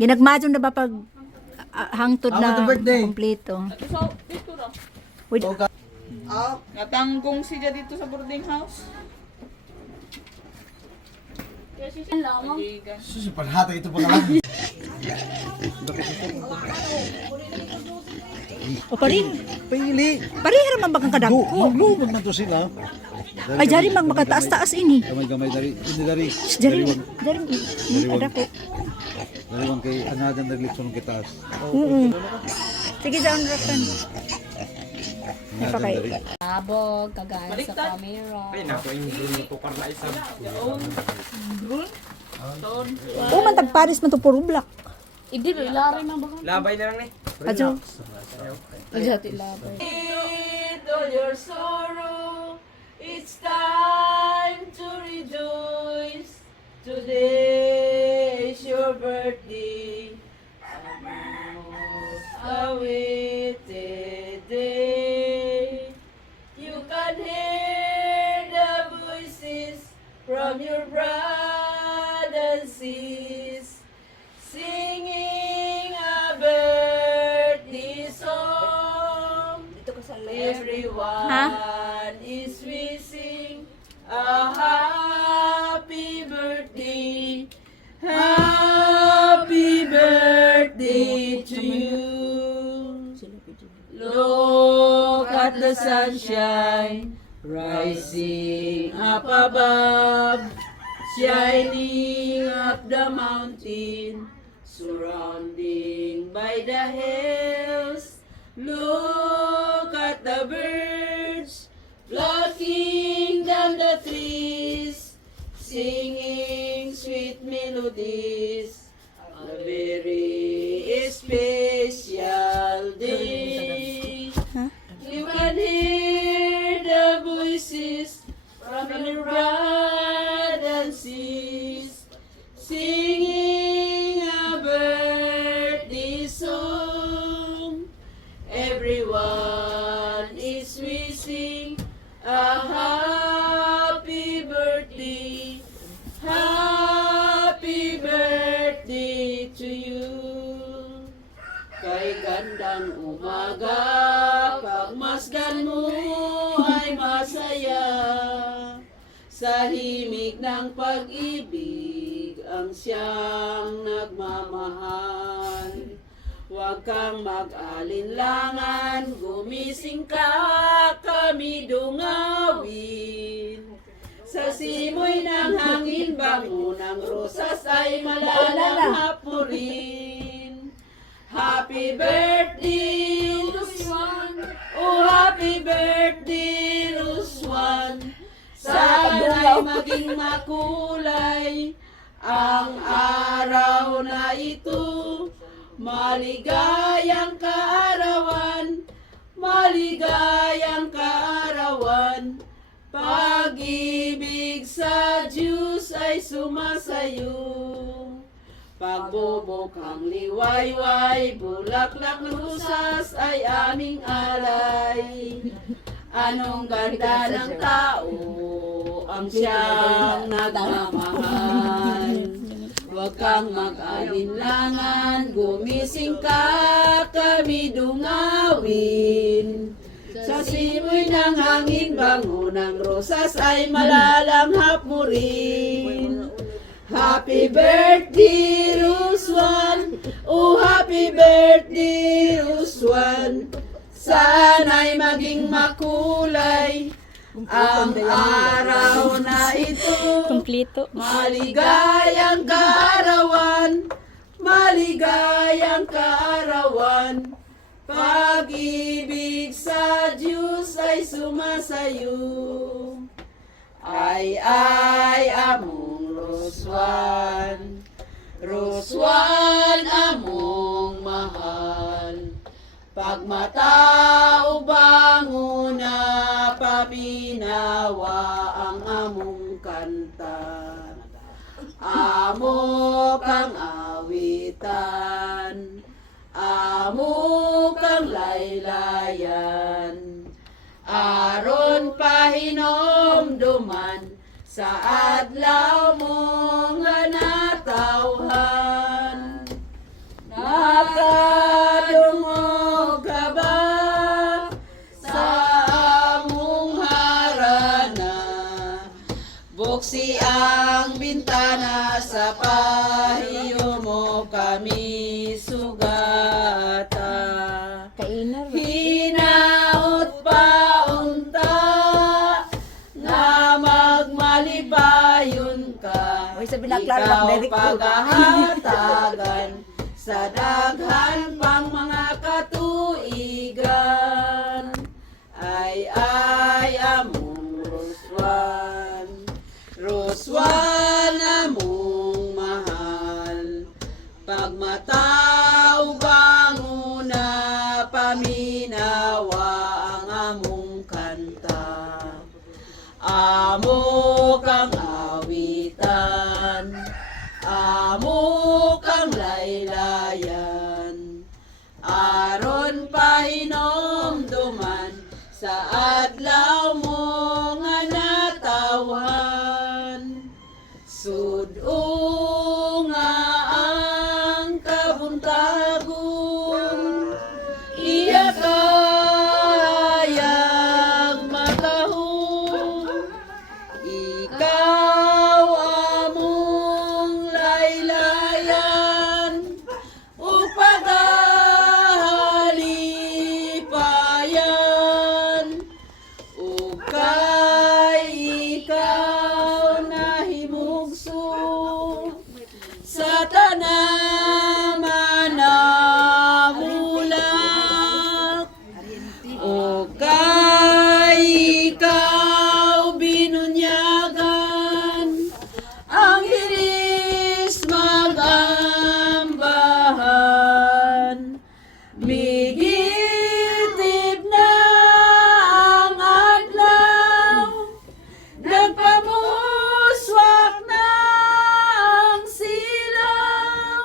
Ginagmadyo na ba pag hangtod na kompleto? So, dito na. Wait. Natanggong siya dito sa boarding house. Susi, paghata ito pa naman. O parin. Pili. Parihara man bagang kadako. Maglubog na to sila. Ay, jari mang makataas-taas ini. Gamay-gamay dari. Hindi dari. Jari kadako. Dari wang kay anadan naglitson ng kitas. Sige, down rakan. Anadan dari. Abog, kagaya sa camera. Ay, naku, yung drone na tukar na isang. O man tagparis man to puro black. Hindi, ilari man ba? Labay na lang eh. Adyo. Ajati labay. All your sorrow, it's time to rejoice. Today is your birthday, a most awaited day. You can hear the voices from your brothers and sisters singing a birthday song. Everyone is wishing a happy birthday. Happy birthday to you. Look at the sunshine rising up above, shining up the mountain, surrounding by the hills. Look at the birds flocking down the trees, singing sweet melodies. A very special day. You can hear the voices from your brothers and sisters singing a birthday song. Everyone is wishing a happy birthday. Happy birthday to you. Kay gandang umaga, pagmasdan mo ay masaya. Sa himig ng pag-ibig, ang siyang nagmamahal. Huwag kang mag-alinlangan, gumising ka, kami dungawin. Sa simoy ng hangin, bango ng rosas ay malalang hapurin. Happy birthday, Ruswan! Oh, happy birthday, Ruswan! Sana'y maging makulay ang araw na ito. Maligayang kaarawan, maligayang kaarawan. Pag-ibig sa Diyos ay sumasayo. Pagbubukang liwayway, bulaklak ng rosas ay aming alay. Anong ganda ng tao ang siyang nagmamahal. Huwag kang mag-alinlangan, gumising ka, kami dungawin. Sa simoy ng hangin, bango ng rosas ay malalanghap mo rin. Happy birthday, Ruswan! Oh, happy birthday, Ruswan! Sana'y maging makulay ang araw na ito. Kompleto. Maligayang kaarawan, maligayang kaarawan. Pag-ibig sa Diyos ay sumasayo. Ay, among Ruswan, Ruswan among mahal. Pag matao bango na paminawa ang among kanta. Amo kang awitan, amo kang laylayan. Aron pahinomduman sa adlaw mong natawhan. kami sugata. Kainar. Hinaot pa unta nga magmalipayon ka. Uy, sabi na, Clara, Ikaw mag-direct to. pagahatagan sa daghan pang mga katuigan. Ay among Roswan, Roswan among mahal. Pagmataw banguna paminawa ang among kanta. Amo kang awitan, amo kang laylayan. Aron pahinomduman sa adlaw mo nga natawan. Sudo nga ang kabuntagon, iya kayag makahon. Ikaw among laylayan, upagahalipayan. Ukay ikaw nahimugso sa tanaman na mulak. Ukay ikaw binunyagan ang hiris magambahan. Migitib na ang adlaw, nagpamuswak na ang silaw.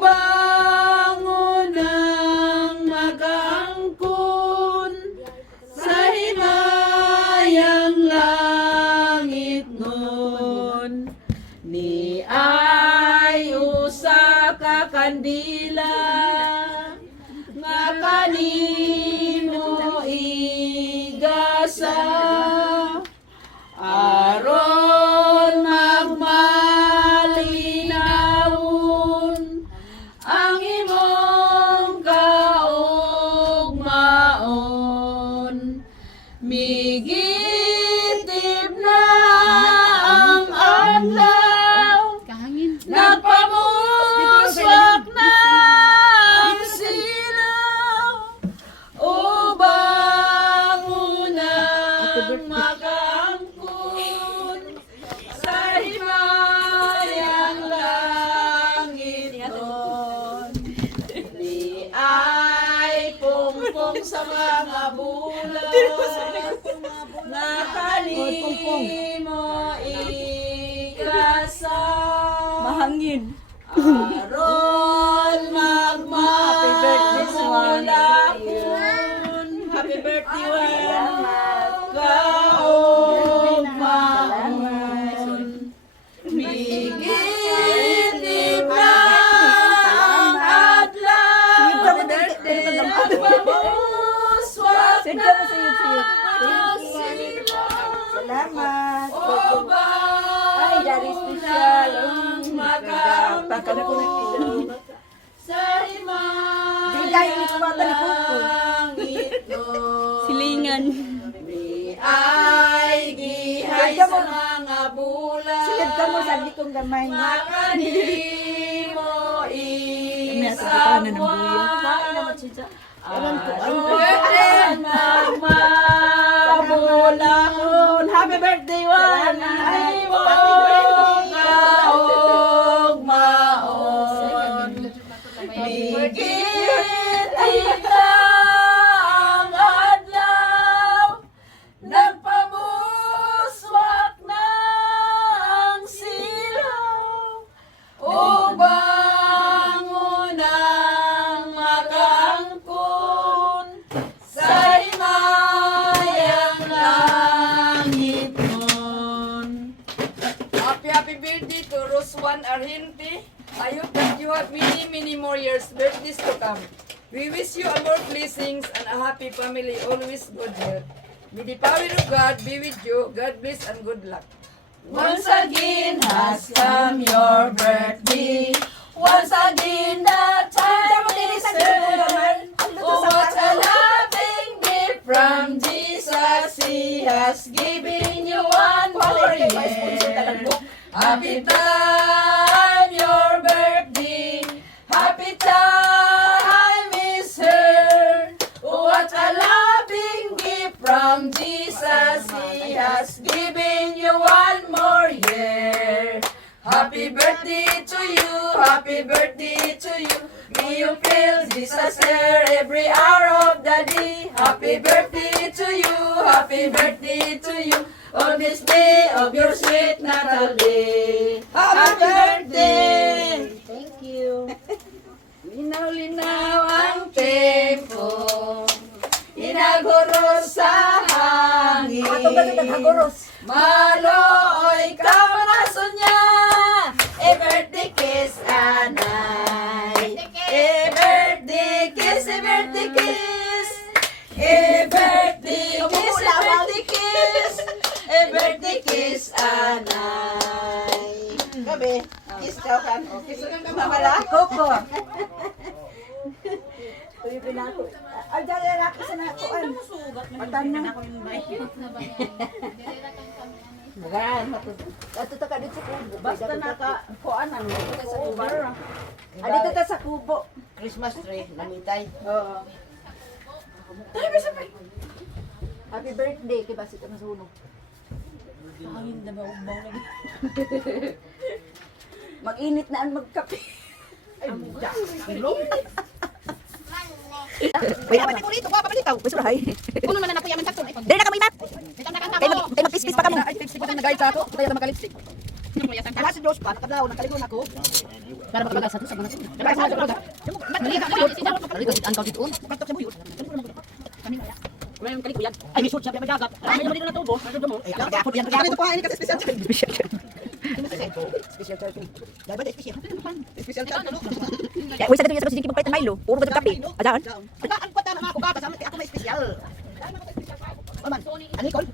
Ubangon ang magangkon sa himayang langit nun. Ni ay usa ka kandila nga kanimo igasa, aron magmalinawon ang imong kaugmaon. Migitib na ang adlaw, nagpamuswak na ang silaw. Ubangon ang magangkon sa himayang langit nun. Ni ay pungpong sa mga bulan nga kanimo ikasa. Mahangin. Aron magmamulakon. Happy birthday, Wan. Kaugmaon. Migitib na ang adlaw, nagpamuswak na ang silaw. Salamat. Ay, dari special. Sa himayang langit nun. Silingan. Ni ay gihay sa mga bulan. Sigad ka mo sa di kong gamay nga. Nga kanimo Kain na isabuan. siya. Aron magmamulakon. Happy birthday, Wan! Ay mo kaugmaon. Migitib na ang adlaw, nagpamuswak na ang silaw. Ubangon ang magangkon sa himayang langit nun. Happy birthday to Roswan Arhente. I hope that you have many more years birthdays to come. We wish you a more blessings and a happy family, always good health. May the power of God be with you. God bless and good luck. Once again has come your birthday. in the time is turn. Oh, what a loving gift from Jesus. He has given you one more year. Happy time, your birthday. Happy time is here. What a loving gift from Jesus. He has given you one more year. Happy birthday to you. Happy birthday to you. May you feel Jesus here every hour of the day. Happy birthday to you. Happy birthday to you. On this day of your sweet Natalie. Happy birthday! Thank you. Linaw-linaw ang tempo, inaguros sa hangin. Malooy ka manaso niya, a birthday kiss, anay. A birthday kiss, a birthday kiss. A birthday kiss, a birthday kiss. A birthday kiss, anay. Gabi, kiss daw kan. Kiss ka ka Mamala, koko. Uy, pinako. Ay, dali na ako sa nakuan. Patanong. Magaan, ato ta ka dito sa kubo. Basta naka-kuan ang sa kubo. Dito ta sa kubo. Christmas tree, namitay. Oo. Happy birthday kay Basit ang sunog. Hangin na ba ubaw lagi? Mag-init na ang magkape. Hello? Uy, naman ko rito, papalitaw. Gusto na hay. Kuno man na ako yaman sakto. Dili na kami mat. Kay mag-pispis pa ka mo. Ay, pispis pa nag-guide sa ako. Kaya na makalipstick. Kala si Josh pa, nakadlaw, nakaligon ako. Para makabagal sa tusa mga. Kaya sa mga. Ang tawag dito. Katok sa buyot. May kaliko yan. Ay, may shoot siya, may dagat. May naman dito na tubo. Ay, ako yan. Dito pa, ini kasi special child. Special child. Special child. Dahil ba special? Special child. Ya, uy, sa dito yung sa sige pagpalitan Milo. Puro ba kape? Adaan? Ang kwata na mga ako kasama, ako may special. Ano man? Ano, Nicole?